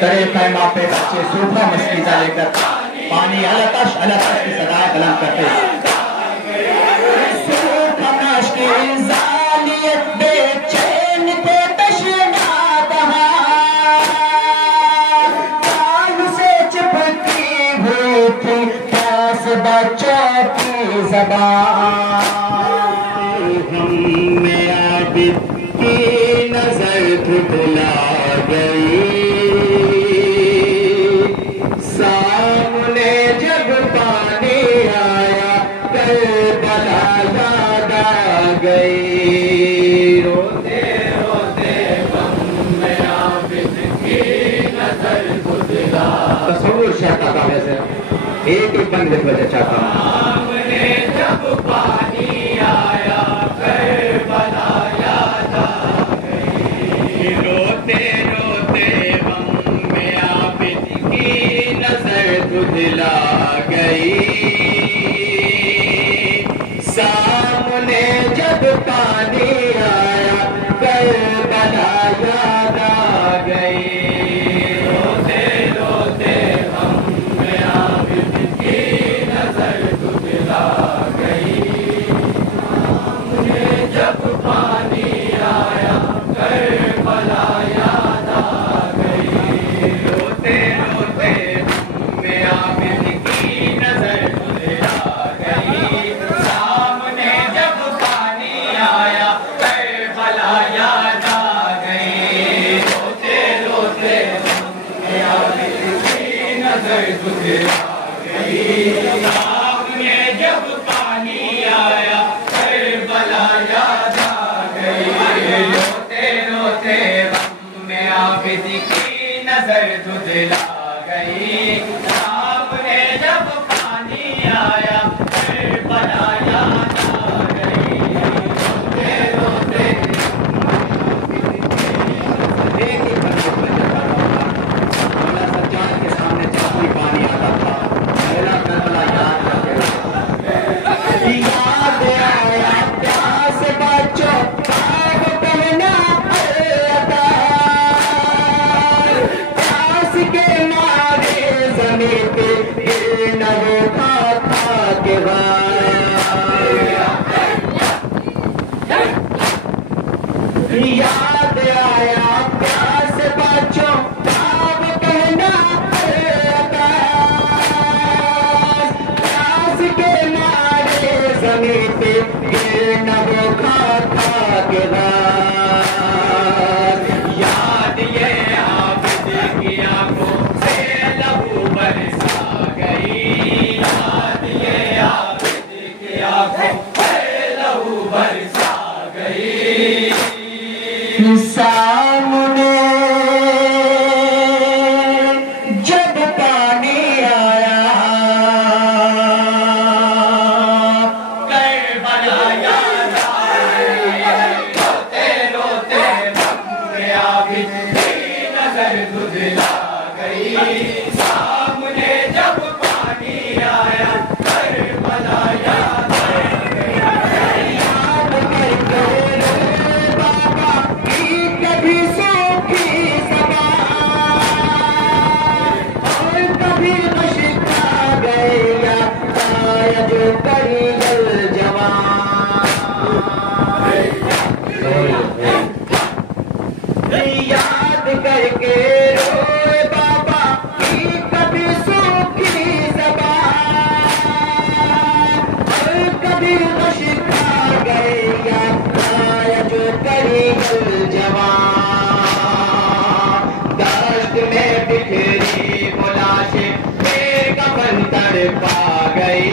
करे पैमा पे बच्चे सूफा मस्कीजा लेकर पानी अलतश अलतश की सदाएं बुलंद करते सूफा नश की जालियत बेचैन पे तशना बहार कान से चिपकी हुई थी प्यास बच्चों की ज़बान हमें आबिद की नजर झुठला गई सामने जब पानी आया करबला याद आ गई रोते रोते गम में आबिद की नजर झुठला तस्वीर चाहता था वैसे एक बंद वजह चाहता हूँ सामने जब पानी आया करबला याद आ गई रोते रोते गम में आबिद की नजर झुठला गई सामने जब पानी आया करबला याद आ गई रोते रोते गम में आबिद की नजर झुठला गई सामने जब पानी आया करबला याद आ गई रोते रोते में आबिद की नजर झुठला गई सामने जब पानी आया करबला याद आ गई रोते रोते में आबिद की नजर झुठला गई सामने जब पानी आया करबला याद आ गई रोते रोते में आबिद की नजर झुठला गई सामने जब पानी आया करबला याद आ गई रोते रोते एक ही मौला सज्जाद के सामने जब भी पानी आता था मौला करबला याद याद आया प्यास बच्चों पाग पहना प्यास के मारे जमीन पे न वो खाता के याद आया प्यास बच्चों पाग पहना प्यास के मारे जमीन पे न वो खाता के याद ये आबिद की आंखों से लहू बरसा गई याद ये आबिद की आंखों से लहू बरसा गई सामने जब पानी आया करबला याद आ गई रोते रोते में आबिद की नजर झुठला गई सामने जब पानी आया करबला याद आ गई याद करके बाबा की कभी सूखी ज़बान और कभी मशका गया तायज करील जवान याद करके रोए बाबा की कभी सूखी ज़बान और कभी मशका गया तायज करील जवान दश्त में बिखरी मुलाशे बेकफन तड़पा गई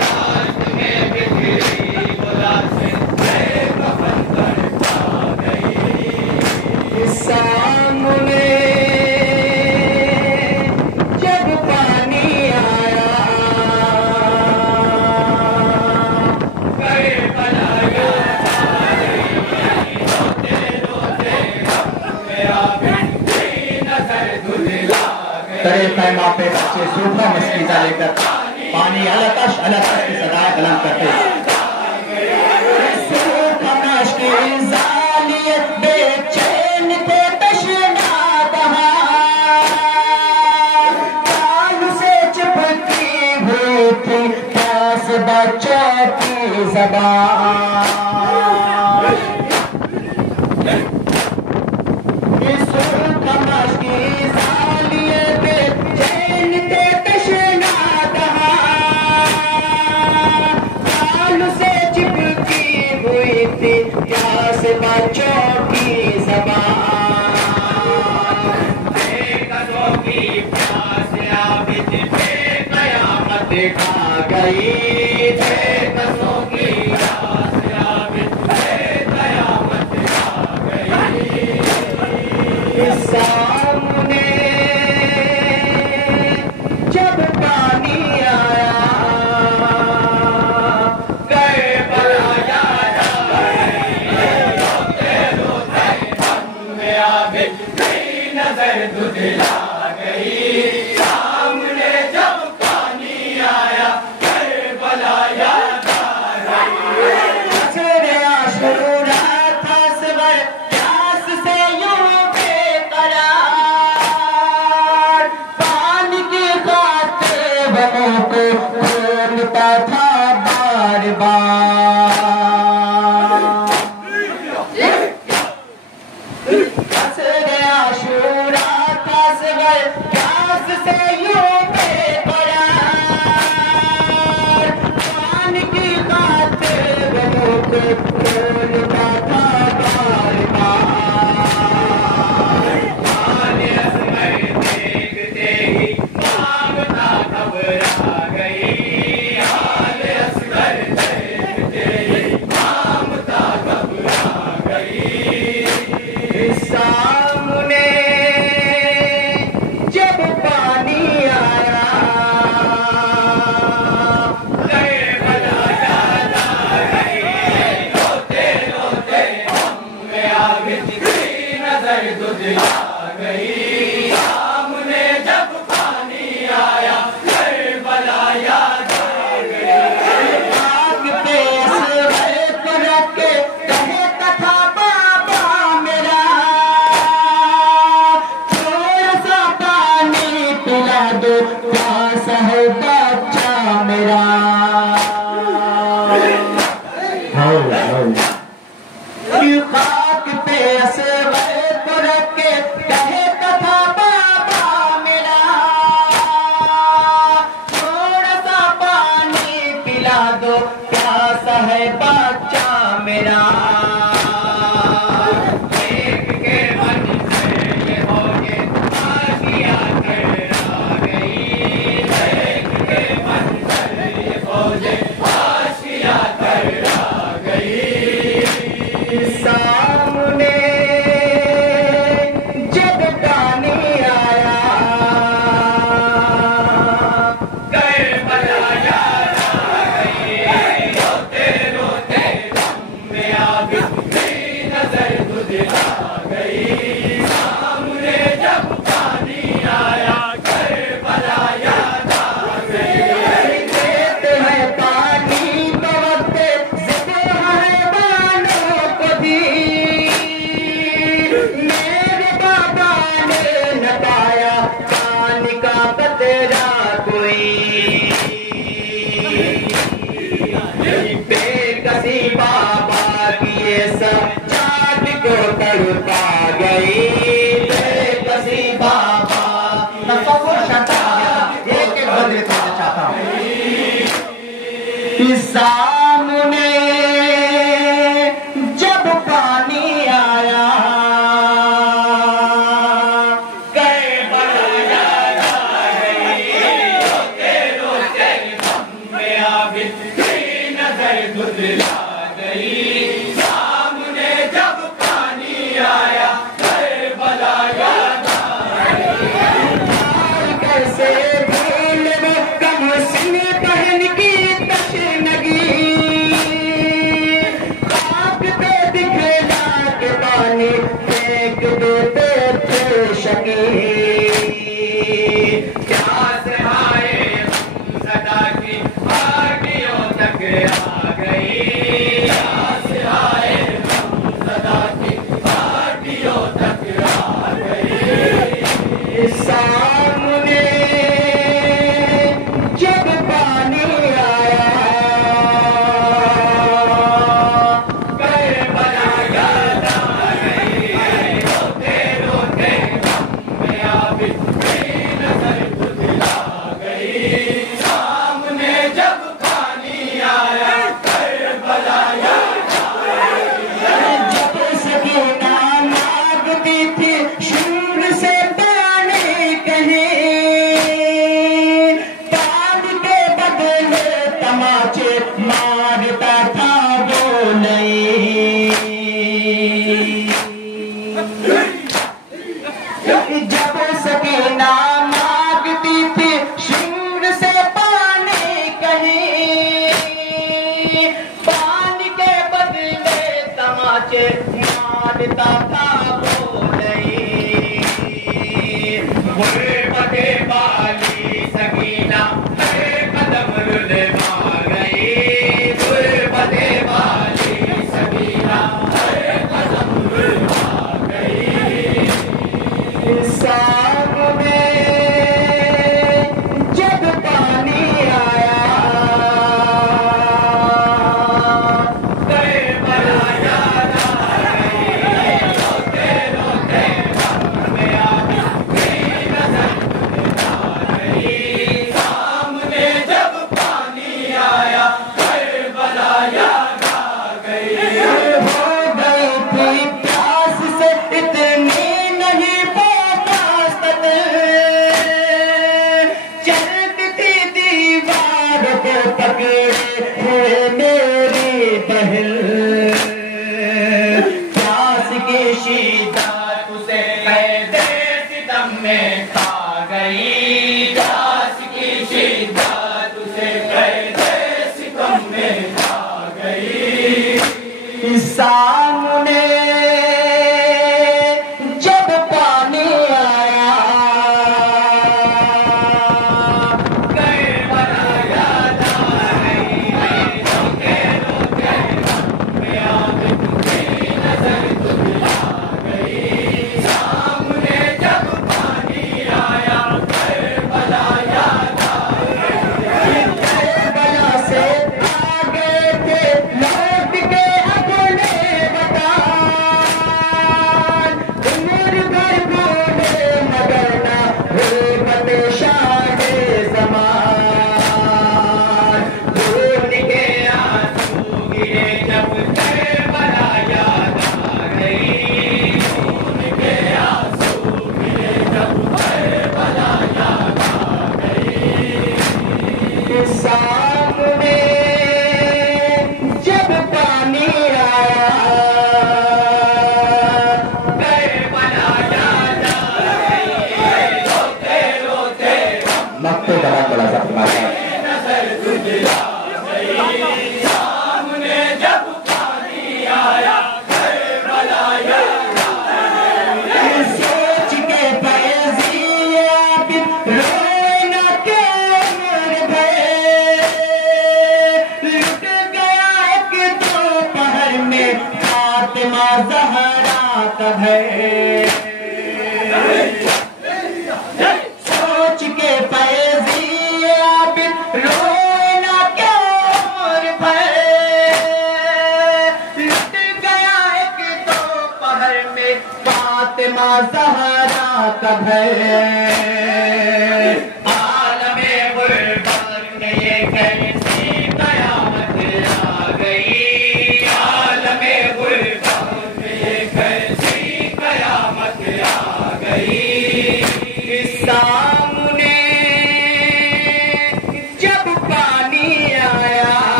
दश्त में बिखरी मुलाशे बेकफन तड़पा गई सामने जब पानी आया करबला याद आ गई रोते रोते में आबिद की नजर झुठला गई करे पैमा पे बच्चे सूफा मस्कीजा लेकर पानी अलतश अलतश की सदाएं बुलंद करते सूफा नश की जालियत बेचैन पे तशना बहार ज़बान प्यास बच्चों की ज़बान बेकसों की प्यास आबिद पे क़यामत खा गई बेकसों की प्यास आबिद पे क़यामत खा गई सामने जब पानी आया दुधला गई सामने जब पानी आया करबला याद आ गई आशूरा था सबर प्यास से यूं बेकरार पानी की खातिर बमों को खोलता था बार बार आशूरा प्यास से यूं बेकरार पानी की खातिर गमों को खोलता था बार बार पानी असगर देखते ही मांगता घबरा गई हाल असगर देखते ही मांगता घबरा गई सामने जब पानी आया करबला याद आ गई रोते रोते हम आबिद की नजर दुधला गई सामने जब पानी आया करबला याद आ गई आग पे असर को रख के कहे कथा बाबा मेरा पिला दो प्यास है बच्चा मेरा खाक पे असवर को रख के कहे कथा बाबा मेरा थोड़ा सा पानी पिला दो प्यास है बच्चा मेरा सामने जब पानी आया करबला याद आ गई रोते रोते हम आबिद की नजर दुधला गई सामने जब पानी आया करबला याद आ गई देते हैं पानी तो वक्त ज़िंदे है बानों को भी मेरे बाबा ने न पाया पानी का कतरा कोई बेकसी बाबा की ये सब चाट को तड़पा गई बेकसी बाबा एक बदले थोड़ा चाहता हूँ सामने जब पानी आया करबला याद आ गई रोते रोते हम आबिद की नजर दुधला गई सामने जब पानी आया करबला याद आ गई कैसे भूल वो कमसिन पहन की तशनगी खाक पे दिखला के पानी फेंक देते थे शकी प्यास आए हम सदा की हड्डियों तक आ गई प्यास आए हम सदा की हड्डियों तक आ गई सामने जब पानी आया जब सकीना मांगती थी शिंग से पानी, कहीं पानी के बदले तमाचे मारता था वो नहीं। गुर्बते वाली सकीना हर कदम रुलवा गई, गुर्बते वाली सकीना हर कदम रुलवा गई। साग में जब पानी आया, करबला याद आ गई, रोते रोते गम में आ गई, नजर आ गई। सामने जब पानी आया, करबला याद आ गई। हो गई थी प्यास से इतनी नहीं चलती थी दीवार को पकड़े हुए मेरी बहन। प्यास की शिद्दत उसे कैदे सितम में खा गई, प्यास की शिद्दत उसे कैदे सितम में खा गई। सामने जब पानी आया, करबला याद आ गई, रोते रोते गम में आ गई, नजर तुझे आ गई। सामने जब पानी आया, करबला याद आ गई। करबला से आ गए थे लौट के अपने वतन, उम्र भर बोले मगर ना गुर्बत शाहे ज़मान। खून के आंसू गिरे जब करबला याद आ गई, खून के आंसू गिरे जब करबला याद आ गई। सामने जब पानी आया, करबला याद आ गई, रोते रोते मक्ते बड़ा बड़ा सा नजर तुझे आ गई। सामने जब पानी आया, करबला याद आ गई। सोच के फैज़ी आबिद रोना के उम्र भर, लुट गया एक दोपहर में फातिमा ज़हरा का घर। सोच के फैज़ी आबिद रोना के उम्र भर, लुट गया एक दोपहर में फातिमा ज़हरा का घर।